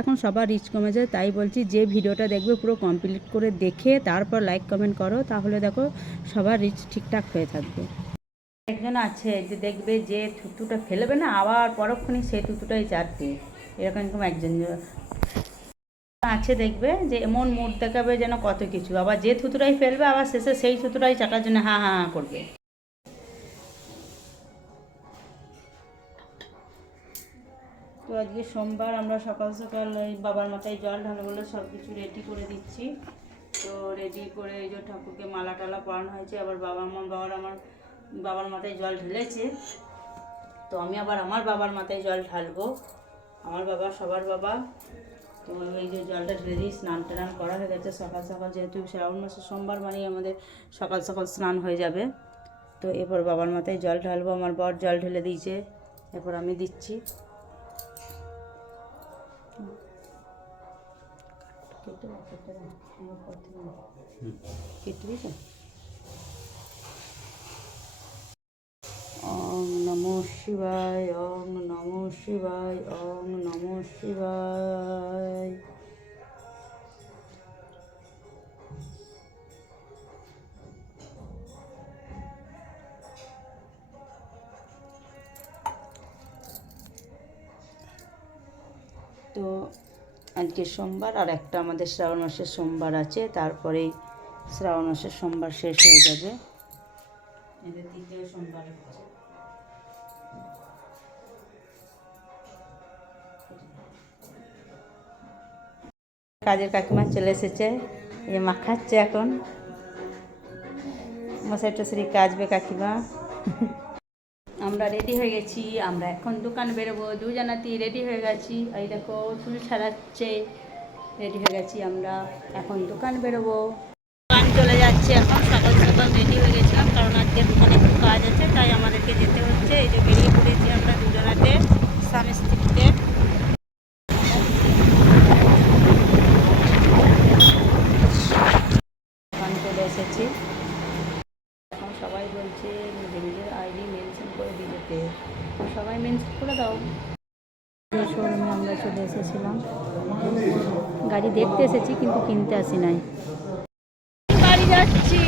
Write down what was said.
এখন সবার রিচ কমে যায়, তাই বলছি যে ভিডিওটা দেখবে পুরো কমপ্লিট করে দেখে তারপর লাইক কমেন্ট করো, তাহলে দেখো সবার রিচ ঠিকঠাক হয়ে থাকবে। একজন আছে যে দেখবে যে থুতুটা ফেলবে না, আবার পরক্ষণে সেই থুতুটাই চাটবে। এরকম এরকম একজন আছে দেখবে যে এমন মুড দেখাবে যেন কত কিছু, আবার যে থুতুটাই ফেলবে আবার শেষে সেই থুতুটাই চাটার জন্য হ্যাঁ হ্যাঁ করবে। তো আজকে সোমবার আমরা সকাল সকাল ওই বাবার মাথায় জল ঢালা বলে সব কিছু রেডি করে দিচ্ছি। তো রেডি করে এই যে ঠাকুরকে মালা টালা পরানো হয়েছে, আবার বাবা আমার বাবার আমার বাবার মাথায় জল ঢেলেছে। তো আমি আবার আমার বাবার মাথায় জল ঢালবো। আমার বাবা সবার বাবা। তো এই যে জলটা ঢেলে দিই স্নান টান করা হয়ে গেছে সকাল সকাল, যেহেতু শ্রাবণ মাসের সোমবার মানেই আমাদের সকাল সকাল স্নান হয়ে যাবে। তো এরপর বাবার মাথায় জল ঢালবো, আমার বর জল ঢেলে দিয়েছে। এরপর আমি দিচ্ছি। কেটে দাও, কেটে দাও। আমার পর কেটে দিয়েছ? ওম নমো শিবায় ওম নমো শিবায় ওম নমো শিবায় তো আজকে সোমবার আর একটা আমাদের শ্রাবণ মাসের সোমবার আছে, তারপরেই শ্রাবণ মাসের সোমবার শেষ হয়ে যাবে। কাজের কাকিমা চলে এসেছে, এই মাখাচ্ছে এখন। মশাই টশারি কাজবে কাকিমা। আমরা রেডি হয়ে গেছি, আমরা এখন দোকান বেরোবো, দুজনাতি রেডি হয়ে গেছি। এই দেখো, চুল ছাড়াচ্ছে রেডি হয়ে গেছি আমরা, এখন দোকান বেরোবো। দোকান চলে যাচ্ছে এখন, সকাল সকাল রেডি হয়ে গেছিলাম, কারণ আজকে দোকানে একটু কাজ আছে তাই আমাদেরকে যেতে হচ্ছে এই যে বেরিয়ে পড়েছি আমরা দুজনাতে স্বামী স্ত্রীতে দোকান চলে এসেছি এখন সবাই বলছে নিজের নিজের আইডি মেনশন করে তো সবাই মেনশন করে দাও। শোরুমে আমরা চলে এসেছিলাম। গাড়ি দেখতে এসেছি কিন্তু কিনতে আসি নাই। বাড়ি যাচ্ছি।